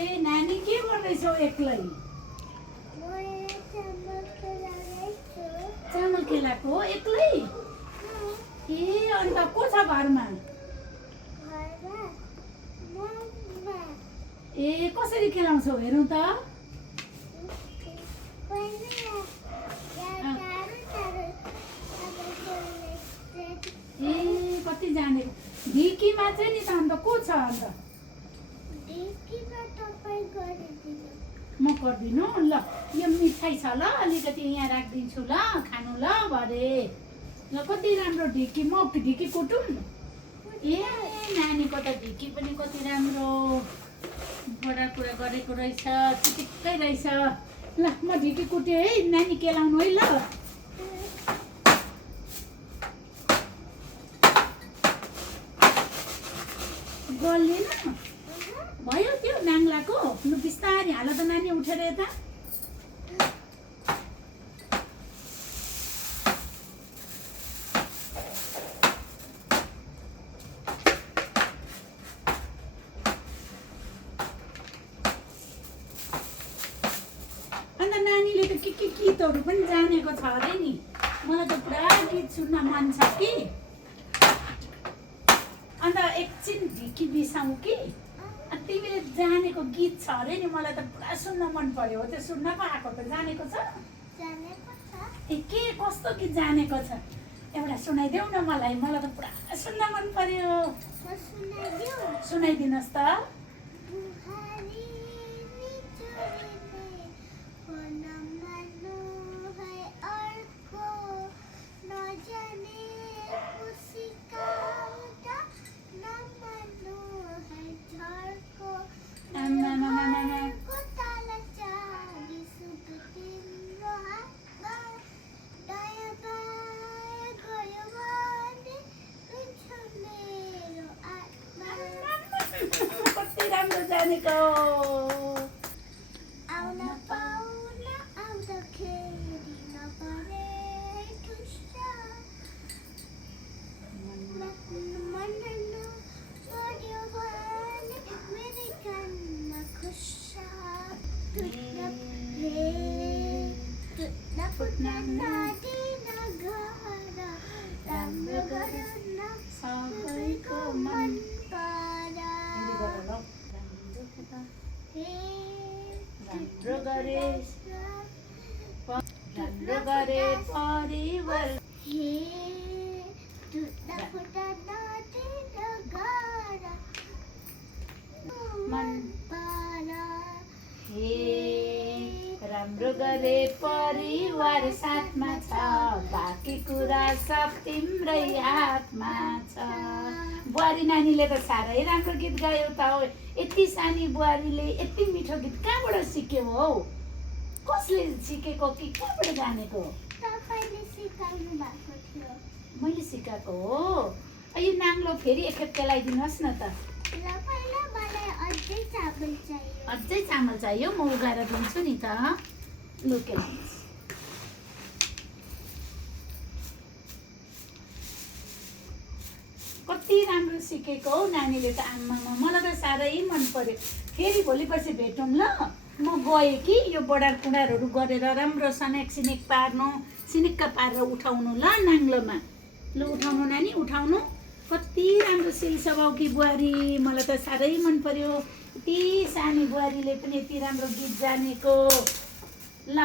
नानी के गर्दैछौ एक्लै? चामल खेलाको एक्लै? ए अन्त को छ घरमा? ए कसरी खेलाउँछौ हेरौँ त? ए कति जानेको ढिकीमा चाहिँ नि त अन्त को छ अन्त? म गरिदिनु ल, यो मिठाई छ ल, अलिकति यहाँ राखिदिन्छु ल, खानु ल भरे। ल कति राम्रो ढिकी, म ढिकी कुटौँ? ए नानीको त ढिकी पनि कति राम्रो बडा कुरा गरेको रहेछ, चिटिक्कै रहेछ। ल म ढिकी कुटेँ है, नानी केलाउनु है ल। गल्दैन भयो त्यो नाङ्लाको? लु बिस्तारै हाल त नानी उठेर यता। अन्त नानीले त के गीतहरू पनि जानेको छ अरे नि, मलाई त पुरा गीत सुन्न मन छ कि। अन्त एकछिन ढिकी बिसाउँ कि? तिमीले जानेको गीत छ अरे नि, मलाई त पुरा सुन्न मन पर्यो। हो त्यो सुन्न पो आएको त, जानेको छ? ए के कस्तो गीत जानेको छ? एउटा सुनाइदेऊ न मलाई, मलाई त पुरा सुन्न मन पर्यो। सुनाइदिनुहोस् त। कति राम्रो जानेको। सबैको मन राम्रो गरे परिवार मन हे राम्रो गरे परिवार साथमा छ, बाँकी कुरा सब तिम्रै हातमा छ। बुहारी नानीले त साह्रै राम्रो गीत गायो त हो। यति सानी बुहारीले यति मिठो गीत कहाँबाट सिक्यो हौ? कसले सिकेको कि कहाँबाट जानेको? मैले सिकाएको हो। यो नाङ्लो फेरि एकखेप केलाइदिनुहोस् न त। अझै चामल चाहियो, म उगाएर दिन्छु नि त। लु केलाउनुहोस्। कति राम्रो सिकेको हौ नानीले त, आमामा मलाई त साह्रै मन पर्यो। फेरि भोलि पर्सि भेटौँ ल। म गएँ कि यो बडार कुँडारहरू गरेर राम्रो सनेक सिनेक पार्नु, सिनिक्क पारेर उठाउनु ल नाङ्लोमा। लु उठाउनु नानी, उठाउनु। कति राम्रो सिलसभाउकी बुहारी, मलाई त साह्रै मन पर्यो। यति सानी बुहारीले पनि यति राम्रो गीत जानेको। ल